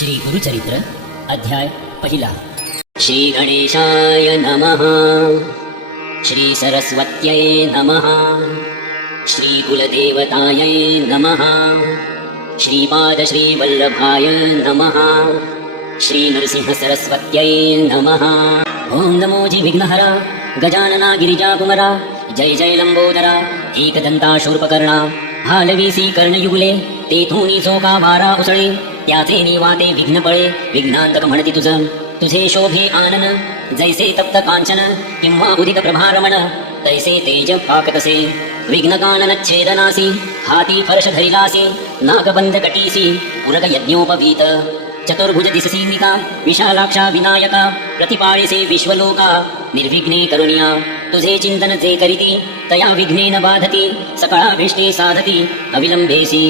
श्री गुरुचरित्र अध्याय पहिला. श्री गणेशाय नमः. श्री सरस्वत्यै नमः. श्री कुलदेवतायै नमः. श्रीपाद श्रीवल्लभाय नमः. श्री नरसिंहसरस्वत्यै नमः. ॐ नमो जि विघ्नहरा गजानना गिरिजाकुमरा जय जय लंबोदरा एकदंता शूर्पकर्णा हालवीसी कर्णयुगले तेथूनी झोका वारा उसळे त्याचे निवाते विघ्न पळे विघ्नांतक म्हणती तुझं। तुझे शोभे आनन, जैसे तप्त कांचन किंवा उदित प्रभारमण, तैसे तेज पाकतसे विघ्न कानन छेदनासी, हाती फर्श धरिलासी, नागबंध कटीसी, उरग यज्ञोपवीत। चतुर्भुज दिससी निका विशालाक्षा विनायका, प्रतिपाळिसे विश्वलोका, निर्विघ्ने करुणिया। तुझे चिंतन जे करीती, तया विघ्नेन बाधती सकळाभिष्टे साधती अविलंबेसी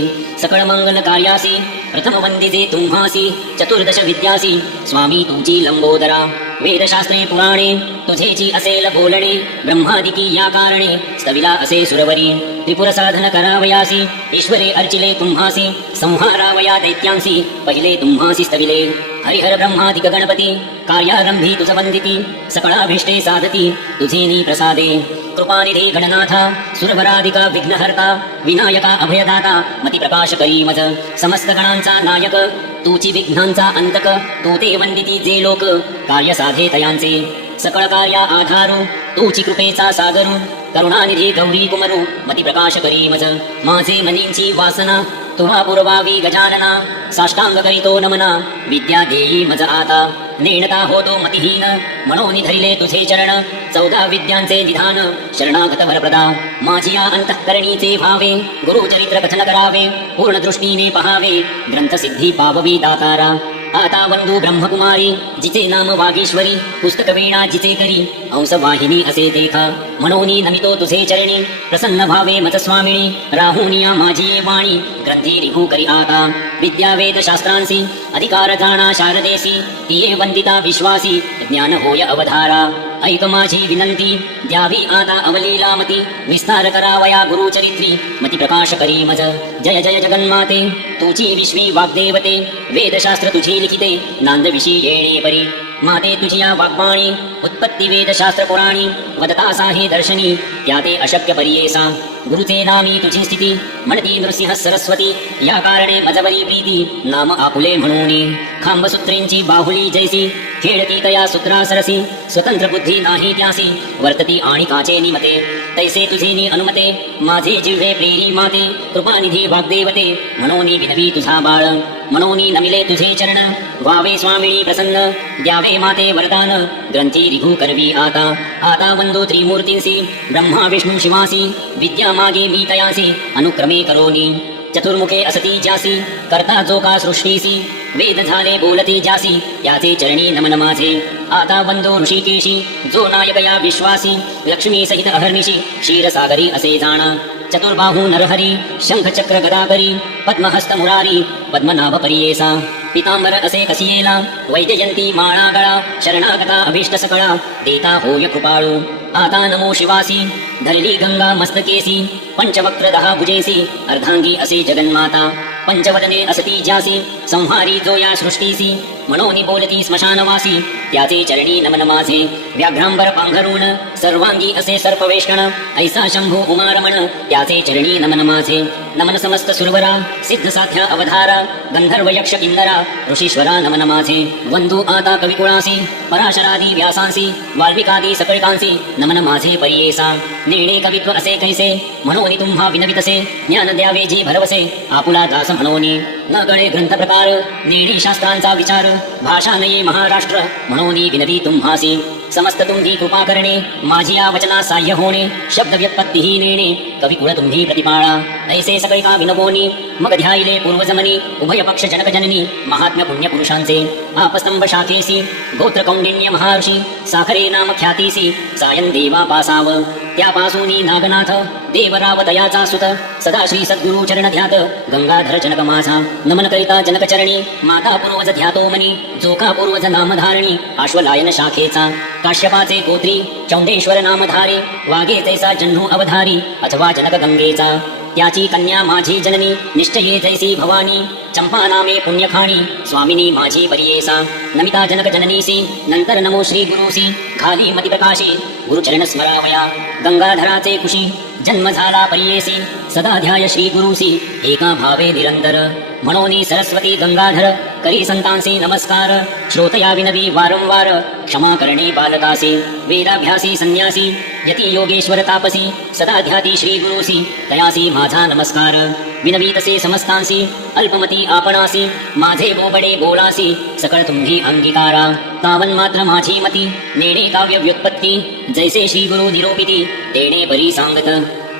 सकळ मंगल कार्यासी प्रथम वंदिजे तुम्हासी चतुर्दश विद्यासी। स्वामी तुमची लंबोदरा वेदशास्त्रे पुराणे तुझेची असेल बोलणे ब्रह्मादिकी या कारणे सविला असे सुरवरी। त्रिपुर साधन करावयासी ईश्वरे अर्चिले तुम्हासी संहारावया दैत्यांसी पहिले तुम्हासी स्तविले। हरिहर ब्रह्मादिक गणपती कार्यारंभी तुझ वंदिती सकळाभीष्टे साधती तुझीनी प्रसादे। कृपानिधी गणनाथा सुरभराधिका विघ्नहर्ता विनायका अभयदाता मतिप्रकाश करी मज। समस्त गणांचा नायक तूची विघ्नांचा अंतक तू ते वंदिती जे लोक कार्य साधे तयांचे। सकळ कार्या आधारू तूची कृपेचा सागरू करुणानिधी गौरी कुमरू मतिप्रकाश करी मज माझे मनींची वासना तुहा पुरवावी गजानना। साष्टांग करीतो नमना विद्या देई मज आता। नेणता होतो मतिहीन म्हणून धरिले तुझे चरण। चौदा विद्यांचे निधान शरणागत वरप्रदा माझी या अंतःकरणीचे भावे गुरुचरित्र कथन करावे पूर्ण दृष्टीने पहावे ग्रंथ पाववी दातारा। आता बंधू ब्रह्मकुमारी जिचे नाम वागीश्वरी पुस्तक वेणा जिचे करी अंश वाहिनी असे देखा मनोनी नमितो तुझे चरणी प्रसन्न भावे मतस्वामिनी राहुनिया माझी वाणी ग्रंथी रिभू करी आता विद्या वेद शास्त्रांसी अधिकार जाणा शारदेसी तिये वंदिता विश्वासी ज्ञान होय अवधारा। ऐक माझी विनंती द्यावी आता अवलीलामती विस्तार करावया गुरुचरित्री मती प्रकाश करी मज। जय जय जगन्माते तुझी विश्वी वाग्देवते वेदशास्त्र तुझी लिखिते नांदविषयी येणे परी। माते तुझी या वाग्वाणी उत्पत्ती वेदशास्त्र पुराणी वदता साहे दर्शनी त्याते अशक्य परियेसा गुरुचे नामी तुझी स्थिती म्हणती नृसिंह सरस्वती. या कारणे मजवरी प्रीती नाम आपुले म्हणून. खांबसूत्रींची बाहुली जैसी खेळती तया सूत्रा सरसी. स्वतंत्र बुद्धी नाही त्यासी वर्तती आणि काचे निमते. तैसे तुझे नि अनुमते माझे जिव्हे प्रेरी माते. कृपानिधी वाग्देवते म्हणून विनवी तुझा बाळ. मनोनी नमिले तुझे चरण वावे स्वामिनी प्रसन्न. द्यावे माते वरदान ग्रंथी रिघु करवी आता. आता बंधू त्रिमूर्तींसी ब्रह्मा विष्णू शिवासी. विद्या मागे मी तयासी अनुक्रम करोनी चतुर्मुखे असती ज्यासी करता जो का सृष्टीसी। वेद झाले बोलती ज्यासी याचे चरणी नमन माझे आता वंदो ऋषिकेशी जो नायक या विश्वासी। लक्ष्मी सहित अहर्निशी क्षीरसागरी असे जाणा। चतुर्बाहू नरहरी शंख चक्र गदाकरी पद्महस्त मुरारी पद्मनाभ परियेसा पितांबर असे कसियेला वैद्ययंती माळागळा शरणागता अभिष्ट सकळा देता होय कृपाळू। आता नमो शिवासी धरली गंगा मस्तकेसी पंचवक्र दहा भुजेसी अर्धांगी असे जगन्माता पंचवदने असती ज्यासी संहारी जो या सृष्टीसी म्हणून बोलती स्मशानवासी. त्याचे चरणी नमन माझे. व्याघ्रांबर पांघरून सर्वांगी असे सर्पवेष्टन ऐसा शंभू उमारमण त्याचे चरणी नमन माझे. नमन समस्त सुरवरा सिद्ध साध्या अवधारा गंधर्व यक्ष किंदरा ऋषीश्वरा नमन माझे. वंदू आता कविकुळासी पराशरादी व्यासांसी वाल्मिकादी सकळकांसी नमन माझे परियेसा. निर्णे कवित्व असे कैसे? म्हणून तुम्हा विनवितसे. ज्ञान द्यावे जी भरवसे. आपुला दास म्हणून. न गणे ग्रंथ प्रकार नेणी शास्त्रांचा विचार भाषा नये महाराष्ट्र म्हणून विनवी तुम्हासी समस्त तुम्ही कृपा करणे माझी या वचना साह्य होणे शब्द व्युत्पत्ती ही नेणे कविकुळ तुम्ही प्रतिपाळा. ऐसे सगळे का विनवोनी मग ध्यायले पूर्वजमनी उभय पक्ष जनक जननी महात्म्य पुण्य पुरुषांचे. आपस्तंभ शाखेसी गोत्र कौंडिण्य महर्षी साखरे नाम ख्यातीसी सायं देवा पासाव. त्यापासूनी नागनाथ देवराव दयाचा सुत सदा श्री सद्गुरु चरण ध्यात गंगाधर जनक माझा नमन करिता जनक चरणी माता पूर्वज ध्यातो मनी जोका पूर्वज नामधारणी आश्वलायन शाखेचा काश्यपाचे गोत्री। चौंडेश्वर नामधारी वागे तैसा जन्नू अवधारी। अथवा जनक गंगेचा त्याची कन्या माझी जननी। निश्चये जैसी भवानी। चंपा नामे पुण्यखाणी। स्वामिनी माझी परियेसा। नमिता जनक जननीसी नंतर नमो श्री गुरुसी। खाली मतिप्रकाशी गुरुचरण स्मरावया गंगाधराचे कुशी जन्म झाला पर्येसी. सदा ध्याय श्री गुरुसी एका भावे निरंतर. म्हणोनी सरस्वती गंगाधर. करी संतांसी नमस्कार. श्रोतया विनवी वारंवार. क्षमा करणे बालकासी. वेदाभ्यासी संन्यासी. यती योगेश्वर तापसी. सदा ध्याती श्री गुरुसी तयासी माझा नमस्कार. विनवीतसे समस्तांसी अल्पमती आपणासी माझे बोबडे बोलासी सकळ तुम्ही अंगीकारा. तावन मात्र माझी मती नेणे काव्य व्युत्पत्ती जैसे श्री गुरु निरोपिती तेणे परी सांगत.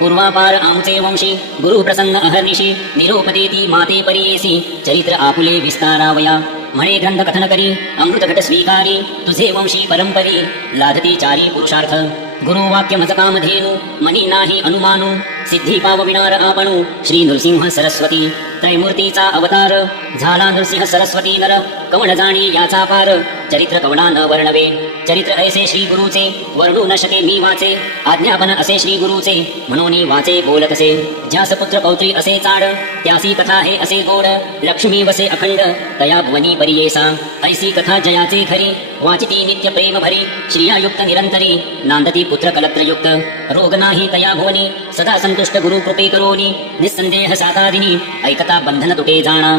पूर्वापार आमचे वंशी गुरु प्रसन्न अहर्निशी निरोपदेती माते परियेसी चरित्र आपुले विस्तारावया. म्हणे ग्रंथ कथन करी अमृत घट स्वीकारी तुझे वंशी परंपरी लाधती चारी पुरुषार्थ. गुरुवाक्य मजकामधेनु मनी नाही अनुमानु. सिद्धी पावविणार आपणू श्री नृसिंह सरस्वती त्रैमूर्तीचा अवतार झाला नृसिंह सरस्वती नर। कवण जाणी याचा पार। चरित्र कवणा न वर्णवे। चरित्र ऐसे श्री गुरुचे। वर्णू न शके मी वाचे। आज्ञापन असे श्री गुरुचे। म्हणून वाचे बोलतसे। ज्यास पुत्र पौत्री असे चाड त्यासी कथा हे असे गोड। लक्ष्मी वसे अखंड। तया भुवनी परियेसा। ऐसी कथा जयाचे खरी। वाचिती नित्य प्रेम भरी। श्रियायुक्त निरंतरी। नांदती पुत्र कलत्रयुक्त। रोग नाही तया भुवनी। सदा संतुष्ट गुरु कृपे करोनी निसंदेह साकादिनी ऐकता बंधन तुटे जाणा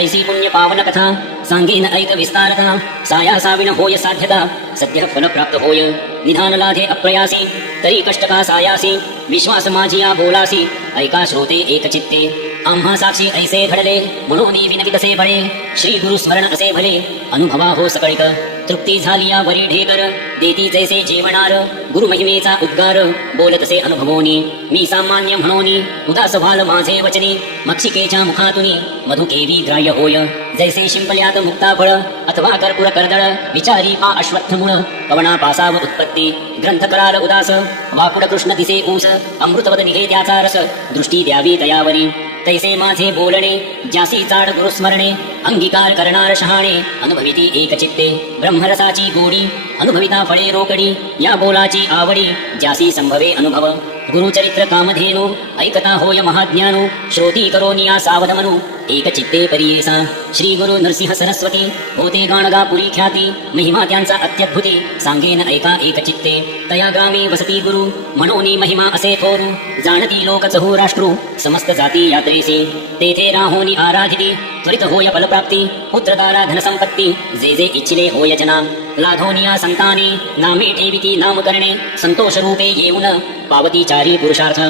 ऐसी पुण्य पावन कथा सांगेन ऐक विस्तारता साया साविन होय साध्यता सद्य फल प्राप्त होय निधान लाधे अप्रयासी तरी कष्ट का सायासी विश्वास माझिया बोलासी ऐका श्रोते एक चित्ते आम्हा साक्षी ऐसे घडले म्हणून विनवी बळे श्री गुरु स्मरण असे भले अनुभवा हो सकळिक। तृप्ती झाली या वरी ढेकर. देती जैसे जेवणार गुरु महिमेचा उद्गार बोलतसे अनुभवोनी मी सामान्य म्हणोनी उदास व्हाल माझे वचने. मक्षिकेच्या मुखातुनी मधुकेवी ग्राह्य होय. जैसे शिंपल्यात मुक्ता फळ अथवा कर्पूर कर्दळ विचारी पा अश्वत्थ मुळ पवना पासाव उत्पत्ती ग्रंथ कराल उदास. वाकुड कृष्ण दिसे ऊस अमृतवत निघे त्याचा रस. दृष्टी द्यावी दयावरी. तैसे माझे बोलणे जासी चाड गुरुस्मरणे अंगीकार करणार शहाणे अनुभविती एकचित्ते ब्रह्मरसाची गोडी अनुभविता फळे रोकडी या बोलाची आवडी ज्यासी संभवे अनुभव। गुरुचरित्र कामधेनु ऐकता होय महाज्ञानो श्रोती करोनिया सावधमनु एक चित्ते परियेसा श्री गुरु नरसिंह सरस्वती होते गाणगा पुरी ख्याती महिमा त्यांचा अत्यद्भुती सांगेन ऐका एक चित्ते तया ग्रामी वसती गुरु म्हणोनी महिमा असे थोरू जाणती लोक चहू राष्ट्रू समस्त जाती यात्रेसी। तेथे राहोनी आराधिती त्वरित होय फलप्राप्ती पुत्रदारा धनसंपत्ती जे जे इच्छिले होय जना। लाधोनिया संताने नामे ठेविती नामकरणे संतोष रूपे येऊन पावती चारी पुरुषार्थ।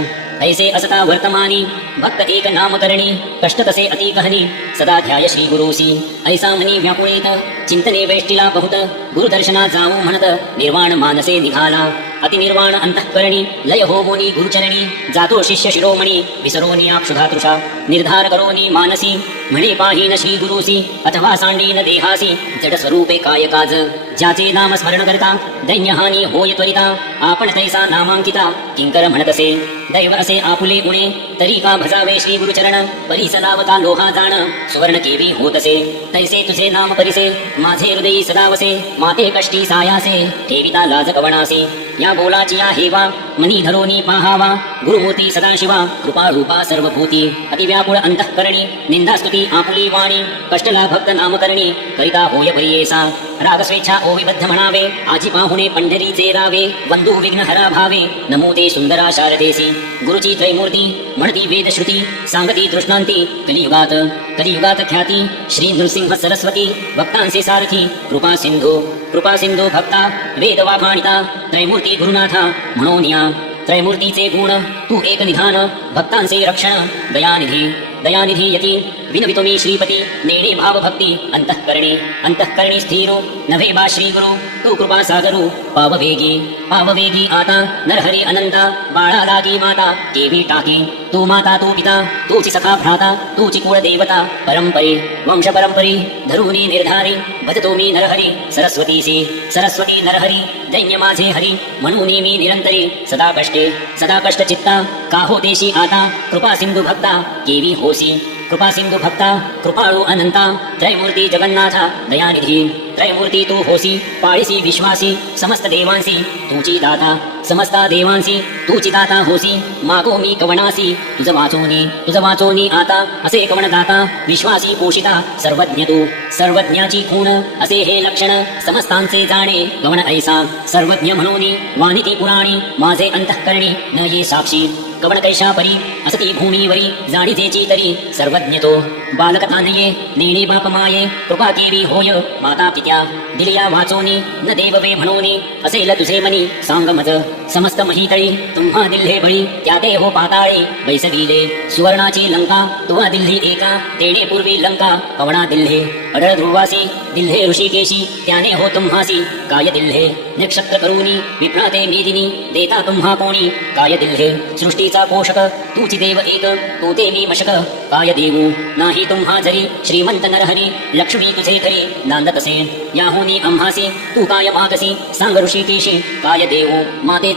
ऐसे असता वर्तमानी भक्त एक नामकरणी कष्ट तसे अति कहनी सदा ध्याय श्री गुरुसी ऐसा मनी व्यापुळीत चिंतने वेष्टीला बहुत गुरुदर्शना जाऊ म्हणत निर्वाण मानसे निघाला। अतिनिर्वाण अंतःकरणी लय होवोनी गुरुचरणी जातो शिष्य शिरोमणी विसरोनी आक्षुधातृषा निर्धार करोनी मानसी म्हणे पाहीन श्री गुरुसी अथवा सांडीन देहासी जड स्वरूपे काय काज ज्याचे नाम स्मरण करता दैन्यहानी होय त्वरिता आपण तैसा नामांकिता किंकर म्हणत असे दैव असे आपुले गुणे तरी का भजावे श्री गुरुचरण परी सदावता लोहा जाण सुवर्ण केवी होत असे तैसे तुझे नाम परिसे माझे हृदयी सदावसे माते कष्टी सायासे ठेविता लाज कवणासे या बोलाची या हेवा मनी धरोनी पाहावा गुरुमूर्ती सदाशिवा कृपा रूपा सर्वभूती अतिव्याकुळ अंतःकरणी निंदास्तुती आपुली वाणी कष्टला भक्त नामकरणी करिता होय परियेसा राग स्वेच्छा ओविबद्ध म्हणावे आजी पाहुणे पंढरीचे रावे बंधू विघ्न हरा भावे नमो ते सुंदरा शारदेसी गुरुची त्रैमूर्ती म्हणती वेदश्रुती सांगती तृष्णांती कलियुगात कलियुगात ख्याती श्री नृसिंह सरस्वती भक्तांचे सारथी कृपा सिंधू कृपा सिंधू भक्ता वेद वाखाणिता त्रैमूर्ती गुरुनाथा म्हणून या त्रैमूर्तीचे गुण तू एक निधान भक्तांचे रक्षण दयानिधी दयानिधी यती। विनवितो मी श्रीपती नेणे भाव भक्ती अंतःकरणी। अंतःकरणी स्थिरो नभे बा श्री गुरु तू कृपा सागरू पाववेगी। पाववेगी आता नरहरी अनंता बाळा लागी माता केवी टाकी। तू माता तू पिता तूची सखा भ्राता तूची कुळ देवता परंपरे। वंश परंपरे धरुनी निर्धारी भजतो मी नरहरी सरस्वतीसी सरस्वती नरहरी दैन्य माझे हरी म्हणून मी निरंतरी सदा कष्टे। सदा कष्ट चित्ता का हो देशी आता कृपा सिंधू भक्ता केवी होसी। कृपा सिंधु भक्ता कृपाळू अनंता त्रयमूर्ती जगन्नाथा दयानिधी। त्रयमूर्ती तू होसी पाळीसी विश्वासी समस्त देवांसी तुची दाता। समस्ता देवांसी तुची दाता होसी मागो मी कवणासी तुझ वाचोनी तुझ वाचोनी आता असे कवण दाता विश्वासी पोषिता सर्वज्ञ तू। सर्वज्ञाची खूण असे हे लक्षण समस्तांचे जाणे गवण ऐसा। सर्वज्ञ म्हणून वानिती पुराणी माझे अंतःकरणी न ये साक्षी। कवण कैशा परी असती भूमीवरी जाणीतेची तरी सर्वज्ञ तो बालकतानये नेणे बाप माये कृपा केवी होय माता पित्या दिलिया वाचोनी न देववे म्हणूनी असेल तुझे मनी सांग मज समस्त महितळी तुम्हा दिल्हे बळी त्याते हो पाताळे बैसविले. सुवर्णाची लंका तुवा दिल्ली एका तेणे पूर्वी लंका पवणा दिल्हे. अडळ ध्रुवासी दिल्हे ऋषिकेशी त्याने हो तुम्हासी काय दिल्हे. नक्षत्र करुणी विप्राते मेदिनी देता तुम्हा कोणी काय दिल्हे. सृष्टीचा पोषक तूची देव एक तू ते मी मशक काय देऊ नाही तुम्हा जरी श्रीमंत नरहरी लक्ष्मी तुझे घरी नांदतसे याहुनी आम्हासी तू काय मागसी सांग ऋषिकेशी काय देऊ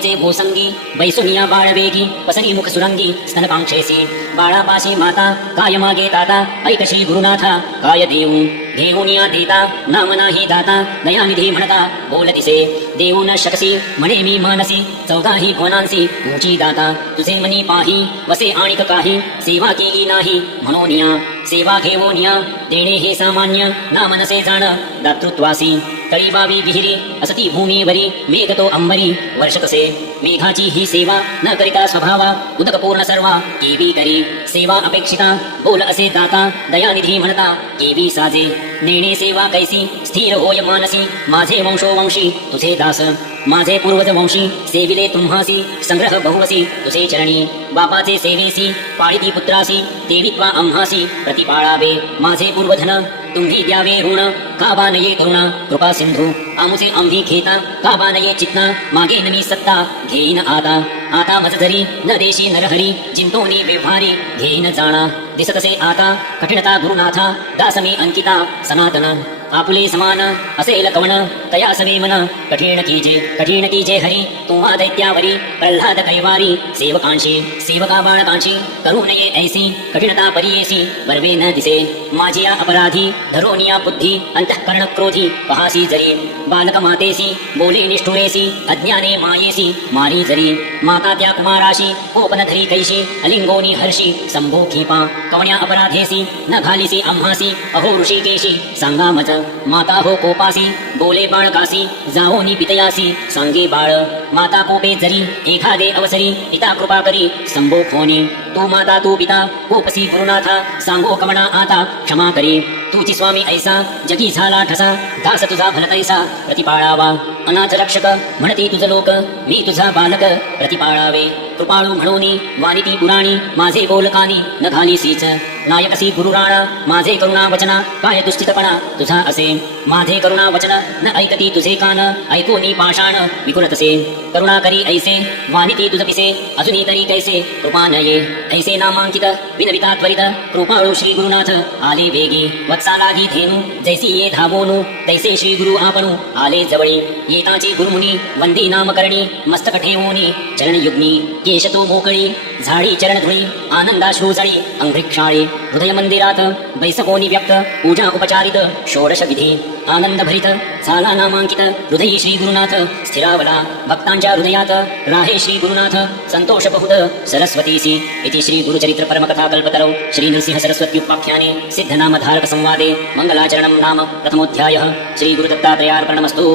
मातेचे भूसंगी बैसुनिया बाळवेगी पसनी मुख सुरंगी स्तनकांक्षेसी बाळापाशी माता काय मागे ताता ऐकशी गुरुनाथा काय देऊ? घेऊन या देता नाम नाही दाता दयानिधी म्हणता बोलतिसे. देऊ न शकसी म्हणे मी मानसी चौदाही भुवनांसी तुझी दाता. तुझे मनी पाही वसे आणिक काही सेवा केली नाही म्हणून या सेवा घेऊन या देणे हे सामान्य ना मनसे जाण दातृत्वासी. तळीबावी विहिरी असती भूमीवरी मेघ तो अंबरी वर्षतसे। मेघाची ही सेवा न करिता स्वभावा उदक पूर्ण सर्वा केवी करी सेवा अपेक्षिता बोल असे दाता दयानिधी म्हणता केवी साजे। नेणे सेवा कैसी स्थिर होय मानसी माझे वंशोवंशी तुझे दास माझे पूर्वज वंशी सेविले तुम्हासी संग्रह बहुवसी तुझे चरणी बापाचे सेवेसी पाळीती पुत्रासी देवित्वा आम्हासी प्रतिपाळावे माझे पूर्वधन तुम्ही द्यावे ऋण का बानये करुणा कृपा सिंधू. आमुचे आम्ही घेता का नये चित्ता मागे नमी सत्ता घेईन आता. आता मजधरी न देशी नरहरी जिंतोनी व्यवहारी घेईन जाणा. दिसतसे आता कठिणता गुरुनाथा दासमी अंकिता सनातना. आपले समान असेल कवन तया सवे मन कठीण कीजे कठीण कीजे हरी तुम्हा दैत्यावरी प्रल्हाद कैवारी सेवकांशी सेवका बाळकांशी करू नये ऐसी कठिणता परियेसी बर्वे न दिसे। माझिया अपराधी धरोनिया बुद्धी अंतःकरण क्रोधी पहासी जरी। बालक मातेसी बोले निष्ठुरेसी अज्ञाने मायेसी मारी जरी। माता त्या कुमाराशी कोपन धरी कैशी अलिंगोनी हर्षी संभो खिपा। कवण्या अपराधेसी न घालिसी आम्हासी अहो ऋषिकेशी सांगा मज। माता हो कोपासी बोले बाळकासी जाओनी पितयासी सांगे बाळ. माता कोपे जरी एखादे अवसरी पिता कृपा करी संभो खोनी. तू माता तू पिता कोपसी गुरुनाथा सांगो कमणा आता क्षमा करी. तुझी स्वामी ऐसा जगी झाला ठसा दास तुझा भलतैसा प्रतिपाळावा. अनाथ रक्षक म्हणती तुझ लोक मी तुझा बालक प्रतिपाळावे. कृपाळू म्हणून वानिती पुराणी माझे बोलकानी न घालीसीच नायकसी गुरुराणा माझे करुणा वचना काय दुष्टितपणा तुझा असे. माझे करुणा वचन न ऐकती तुझे कान ऐकोनी पाषाण विकुलतसे करुणा करी ऐसे वानिती तुझ पिसे अजूनी तरी कैसे कृपा नये. ऐसे नामांकित विनविता त्वरित कृपाळू श्री गुरुनाथ आले वेगी. वत्सालागी धेनु जैसी ये धावोनु तैसे श्री गुरु आपणू आले जवळी. येताची गुरुमुनी वंदी नामकरणी मस्तक ठेवोनी चरणयुग्नी केशतो मोकळी झाडी चरणधुळी आनंदाश्रुजळी अंघ्रिक्षाळी हृदय मंदिरात बैसकोनी व्यक्त पूजा उपचारित षोडश विधी आनंद भरित साला नामांकित हृदयी श्री गुरुनाथ स्थिरावला भक्तांच्या हृदयात राहे श्री गुरुनाथ संतोष बहुत सरस्वतीसी इति श्री गुरुचरित्र परमकथा कल्पतरौ श्री नृसिंह सरस्वत्युपाख्याने सिद्धनाम धारक संवादे मंगलाचरणं नाम प्रथमोऽध्यायः श्री गुरुदत्तात्रयार्पणमस्तु।